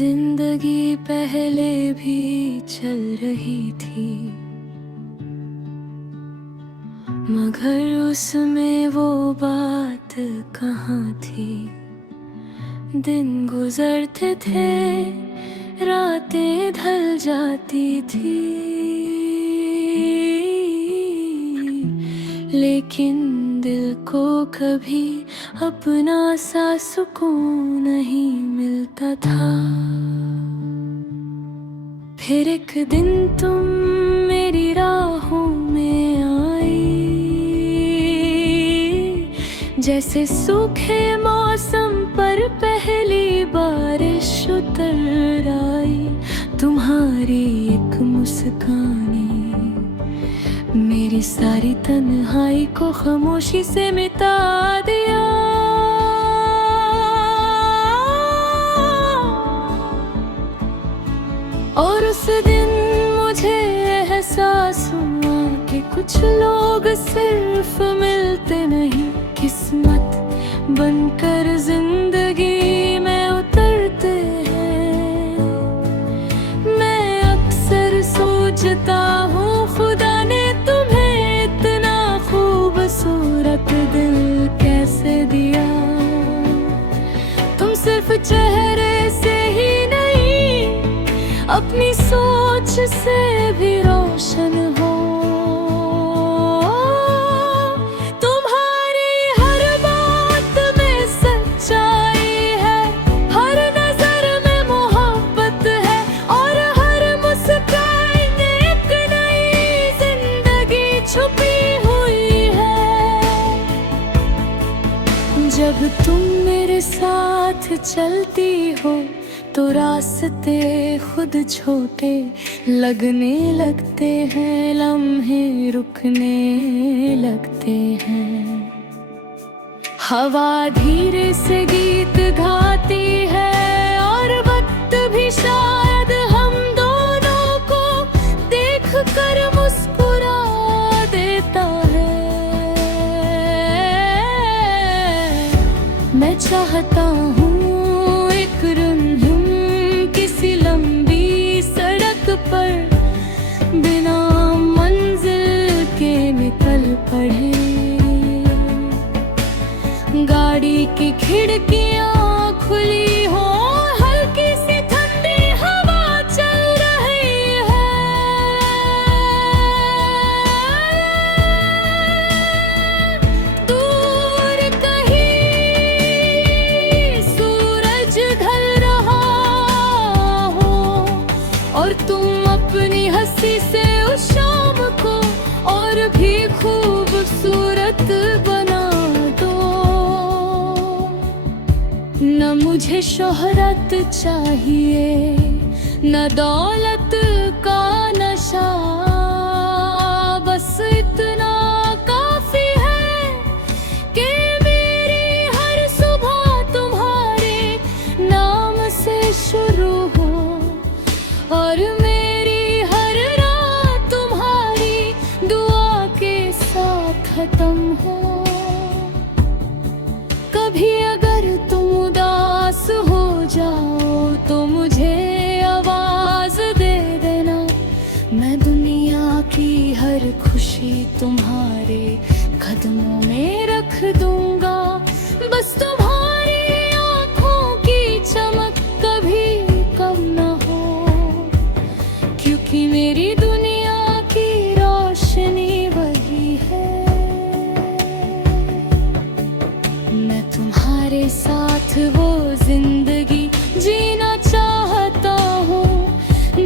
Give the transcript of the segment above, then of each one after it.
जिंदगी पहले भी चल रही थी, मगर उसमें वो बात कहाँ थी। दिन गुजरते थे, रातें ढल जाती थी, लेकिन दिल को कभी अपना सा सुकून नहीं मिलता था। फिर एक दिन तुम मेरी राहों में आई, जैसे सूखे मौसम पर पहली बारिश उतर आई। तुम्हारी एक मुस्कान मेरी सारी तन्हाई को खामोशी से मिटा दिया। और उस दिन मुझे एहसास हुआ कि कुछ लोग सिर्फ मिलते नहीं, किस्मत बनकर जिंदगी में उतरते हैं। मैं अक्सर सोचता हूँ खुदा ने तुम्हें इतना खूबसूरत दिल कैसे दिया। तुम सिर्फ चेहरे से ही नहीं, अपनी सोच से भी रोशन हो। तुम्हारी हर बात में सच्चाई है, हर नजर में मोहब्बत है, और हर मुस्कान में एक नई जिंदगी छुपी हुई है। जब तुम मेरे साथ चलती हो तो रास्ते खुद छोटे लगने लगते हैं, लम्हे रुकने लगते हैं। हवा धीरे से गीत गाती है, और वक्त भी शायद हम दोनों को देख कर मुस्कुरा देता है। मैं चाहता हूँ एक किसी लंबी सड़क पर बिना मंजिल के निकल पड़े। गाड़ी की खिड़कियां खुली हो, हल्की सी ठंडी हवा चल रही है। दूर कहीं सूरज ढल रहा हो, और तुम अपनी हंसी से उस शाम को और भी खूबसूरत बना दो। न मुझे शोहरत चाहिए, न दौलत का नशा, बस इतना काफी है कि मेरी हर सुबह तुम्हारे नाम से शुरू हो, और मेरी हर रात तुम्हारी दुआ के साथ खत्म हो। कभी अगर तुम उदास हो जाओ तो मुझे आवाज दे देना। मैं दुनिया की हर खुशी तुम्हारे कदमों में रख दूंगा। बस तुम्हारी आंखों की चमक कभी कम न हो, क्योंकि मेरी दुनिया की रोशनी वही है। मैं तुम्हारे साथ वो जिंदगी जीना चाहता हूँ,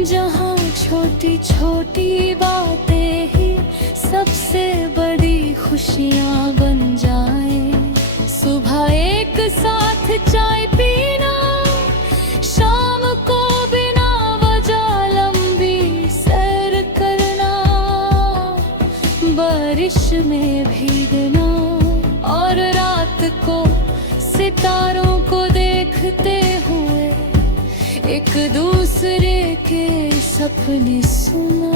जहाँ छोटी छोटी बातें ही सबसे बड़ी खुशियाँ बन जाएं। सुबह एक साथ चाय पीना, शाम को बिना वजह लंबी सैर करना, बारिश में भीगना, और रात को सितारों को देखते हुए एक दूसरे के सपने सुना।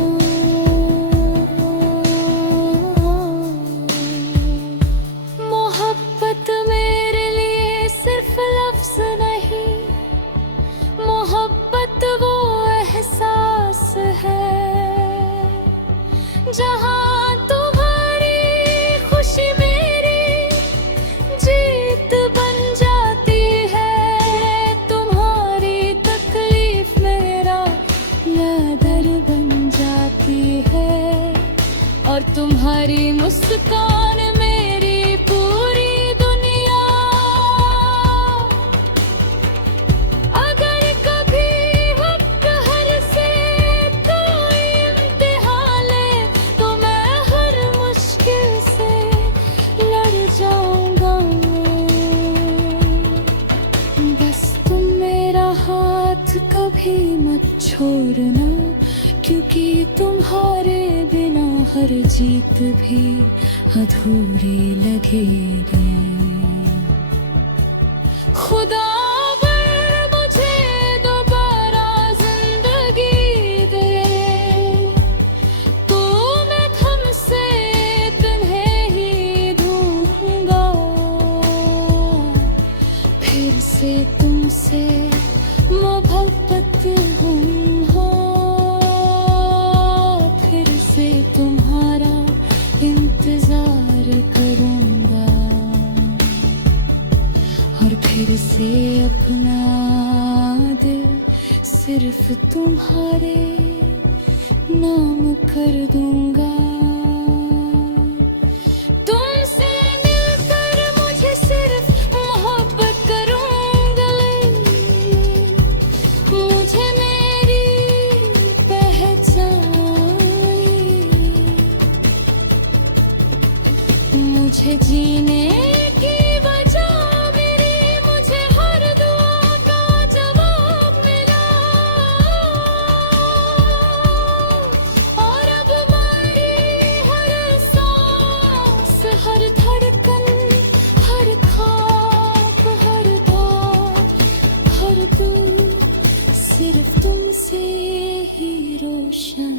मोहब्बत मेरे लिए सिर्फ लफ्ज नहीं, मोहब्बत जहाँ तुम्हारी खुशी मेरी जीत बन जाती है, तुम्हारी तकलीफ मेरा यादर बन जाती है, और तुम्हारी मुस्कान मेरी पूरी दुनिया। अगर कभी वक्त हर से कोई इम्तिहान ले, तो मैं हर मुश्किल से लड़ जाऊंगा मैं। बस तुम मेरा हाथ कभी मत छोड़ना, क्योंकि तुम्हारे बिना हर जीत भी अधूरी लगेगी। खुदा अगर मुझे दोबारा जिंदगी दे, तो मैं तुमसे तुम्हें ही ढूंढूंगा, फिर से तुमसे मोहब्बत तुम्हारा इंतजार करूंगा, और फिर से अपना दिल सिर्फ तुम्हारे नाम कर दूंगा। तुमसे मिलकर मुझे सिर्फ मोहब्बत करूंगा, मुझे मेरी पहचान, मुझे जीने की वजह मेरी, मुझे हर दुआ का जवाब मिला, और अब मेरी हर सांस, हर धड़कन, हर ख्वाब, हर बात, हर दिल सिर्फ तुमसे ही रोशन